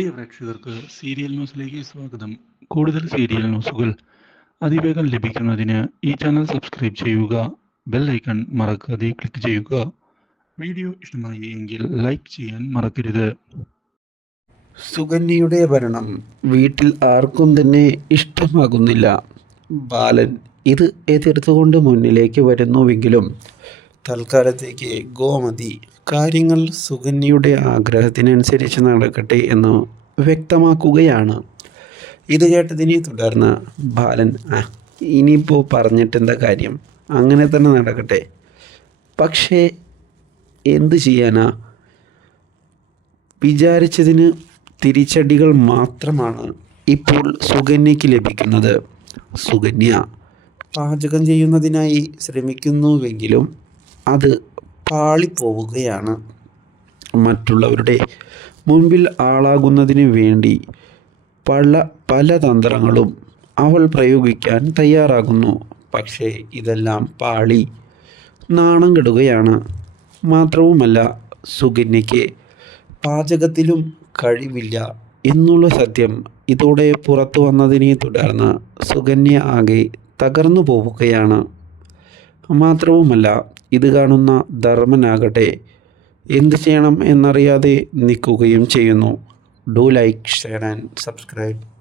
പ്രിയ പ്രേക്ഷകർക്ക് സീരിയൽ ന്യൂസിലേക്ക് സ്വാഗതം. കൂടുതൽ സീരിയൽ ന്യൂസുകൾ അതിവേഗം ലഭിക്കുന്നതിന് ഈ ചാനൽ സബ്സ്ക്രൈബ് ചെയ്യുക ബെൽ ഐക്കൺ മറക്കാതെ ക്ലിക്ക് ചെയ്യുക. വീഡിയോ ഇഷ്ടമായി എങ്കിൽ ലൈക്ക് ചെയ്യാൻ മറക്കരുത്. സുകന്യയുടെ ഭരണം വീട്ടിൽ ആർക്കും തന്നെ ഇഷ്ടമാകുന്നില്ല. ബാലൻ ഇത് എതിർത്തുകൊണ്ട് മുന്നിലേക്ക് വരുന്നുവെങ്കിലും തൽക്കാലത്തേക്ക് ഗോമതി കാര്യങ്ങൾ സുകന്യയുടെ ആഗ്രഹത്തിനനുസരിച്ച് നടക്കട്ടെ എന്ന് വ്യക്തമാക്കുകയാണ്. ഇത് കേട്ടതിനെ തുടർന്ന് ബാലൻ ഇനിയിപ്പോൾ പറഞ്ഞിട്ടെന്താ കാര്യം? അങ്ങനെ തന്നെ നടക്കട്ടെ. പക്ഷേ എന്തു ചെയ്യാനാ? വിചാരിച്ചതിന് തിരിച്ചടികൾ മാത്രമാണ് ഇപ്പോൾ സുകന്യയ്ക്ക് ലഭിക്കുന്നത്. സുകന്യ പാചകം ചെയ്യുന്നതിനായി ശ്രമിക്കുന്നുവെങ്കിലും അത് പാളിപ്പോവുകയാണ്. മറ്റുള്ളവരുടെ മുൻപിൽ ആളാകുന്നതിന് വേണ്ടി പല പല തന്ത്രങ്ങളും അവൾ പ്രയോഗിക്കാൻ തയ്യാറാകുന്നു. പക്ഷേ ഇതെല്ലാം പാളി നാണം കെടുകയാണ്. മാത്രവുമല്ല സുകന്യയ്ക്ക് പാചകത്തിലും കഴിവില്ല എന്നുള്ള സത്യം ഇതോടെ പുറത്തു വന്നതിനെ തുടർന്ന് സുകന്യ ആകെ തകർന്നു പോവുകയാണ്. മാത്രവുമല്ല ഇത് കാണുന്ന ധർമ്മനാകട്ടെ. എന്ത് ചെയ്യണം എന്നറിയാതെ നിൽക്കുകയും ചെയ്യുന്നു. Do like share and subscribe.